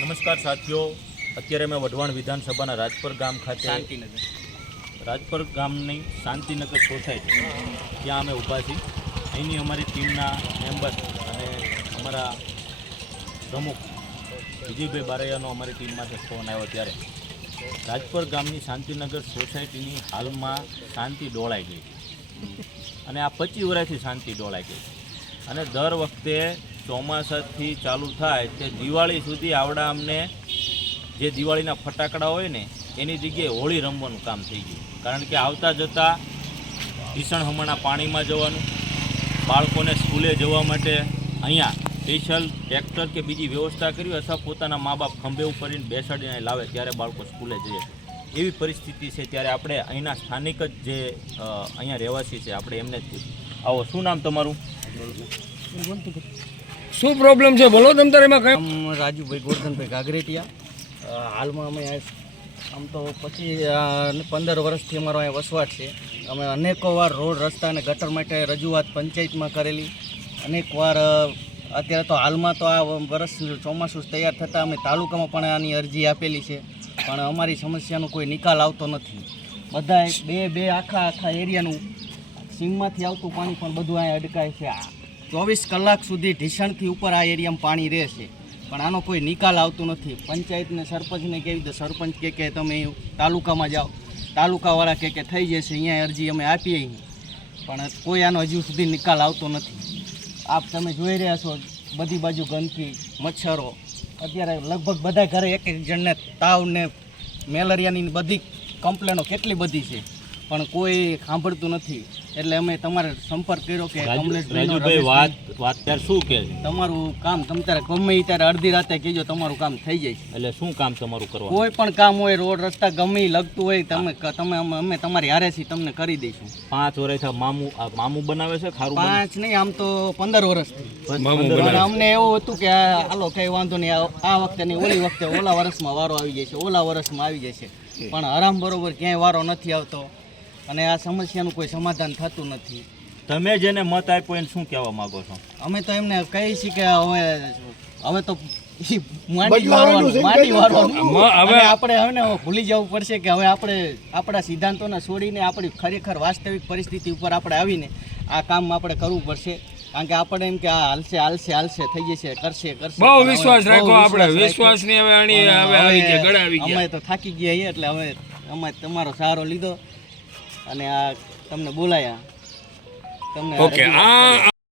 નમસ્કાર સાથીઓ, અત્યારે અમે વઢવાણ વિધાનસભાના રાજપર ગામ ખાતે રાજપર ગામની શાંતિનગર સોસાયટી ત્યાં અમે ઊભા છીએ. અહીંની અમારી ટીમના મેમ્બર અને અમારા પ્રમુખ વિજયભાઈ બારૈયાનો અમારી ટીમમાંથી ફોન આવ્યો ત્યારે રાજપર ગામની શાંતિનગર સોસાયટીની હાલમાં શાંતિ ડોળાઈ ગઈ અને આ 25 વર્ષથી શાંતિ ડોળાઈ ગઈ અને દર વખતે ચોમાસાથી ચાલુ થાય તે દિવાળી સુધી આવડા અમને જે દિવાળીના ફટાકડા હોય ને એની જગ્યાએ હોળી રમવાનું કામ થઈ ગયું. કારણ કે આવતા જતાં ભીષણ હમણાં પાણીમાં જવાનું, બાળકોને સ્કૂલે જવા માટે અહીંયા સ્પેશિયલ ટ્રેક્ટર કે બીજી વ્યવસ્થા કરી અથવા પોતાના મા બાપ ખંભે ઉપરીને બેસાડીને લાવે ત્યારે બાળકો સ્કૂલે જઈએ એવી પરિસ્થિતિ છે. ત્યારે આપણે અહીંના સ્થાનિક જ જે અહીંયા રહેવાસી છે આપણે એમને જ આવો, શું નામ તમારું? શું પ્રોબ્લેમ છે બોલો તમે તારે એમાં કઈ? રાજુભાઈ ગોરધનભાઈ ગાગરેટિયા. હાલમાં અમે આમ તો 15 વર્ષથી અમારો અહીંયા વસવાટ છે. અમે અનેકો વાર રોડ રસ્તા અને ગટર માટે રજૂઆત પંચાયતમાં કરેલી, અનેક વાર અત્યારે તો હાલમાં તો આ વર્ષ ચોમાસું તૈયાર થતાં અમે તાલુકામાં પણ આની અરજી આપેલી છે, પણ અમારી સમસ્યાનો કોઈ નિકાલ આવતો નથી. બધા બે આખા એરિયાનું સીમમાંથી આવતું પાણી પણ બધું અહીંયા અડકાય છે. 24 કલાક સુધી ઢીસણથી ઉપર આ એરિયામાં પાણી રહે છે, પણ આનો કોઈ નિકાલ આવતું નથી. પંચાયતને સરપંચને કેવી તો સરપંચ કે તમે તાલુકામાં જાઓ, તાલુકાવાળા કે થઈ જશે, અહીંયા અરજી અમે આપીએ, પણ કોઈ આનો હજુ સુધી નિકાલ આવતો નથી. આપ તમે જોઈ રહ્યા છો બધી બાજુ ગંદકી, મચ્છરો. અત્યારે લગભગ બધા ઘરે એક જણને તાવ ને મેલેરિયાની બધી કમ્પ્લેનો કેટલી બધી છે, પણ કોઈ સાંભળતું નથી. એટલે અમે તમારે સંપર્ક કર્યો કે વાત ત્યારે શું કે તમારું કામ તમ ત્યારે ગમે ત્યારે અડધી રાતે કહેજો, તમારું કામ થઈ જાય છે. એટલે શું કામ તમારું કરવાનું? કોઈ પણ કામ હોય, રોડ રસ્તા ગમે લગતું હોય, તમે અમે તમારી હારે છીએ, તમને કરી દઈશું. 5 વર્ષથી મામું બનાવે છે ખારું? 5 નહીં, આમ તો 15 વર્ષથી. અમને એવું હતું કે હાલો કઈ વાંધો નહીં, આ વખતે નહીં, ઓલી વખતે ઓલા વર્ષમાં વારો આવી જાય છે, ઓલા વર્ષમાં આવી જાય છે, પણ આરામ બરોબર ક્યાંય વારો નથી આવતો અને આ સમસ્યાનું કોઈ સમાધાન થતું નથી. તમે જેને મત આપ્યો એને શું કહેવા માંગો છો? અમે તો એમને કહીએ છીએ કે હવે તો માટી વાળવાનું હવે આપણે હવે ભૂલી જવું પડશે કે હવે આપણે આપણા સિદ્ધાંતોને છોડીને આપણી ખરેખર વાસ્તવિક પરિસ્થિતિ ઉપર આપણે આવીને આ કામ આપણે કરવું પડશે. કારણ કે આપણે એમ કે આ હાલશે થઈ જશે, કરશે બહુ વિશ્વાસ રાખો, આપણે વિશ્વાસની હવે અમે તો થાકી ગયા એટલે હવે અમે તમારો સહારો લીધો અને આ તમને બોલાયા તમને.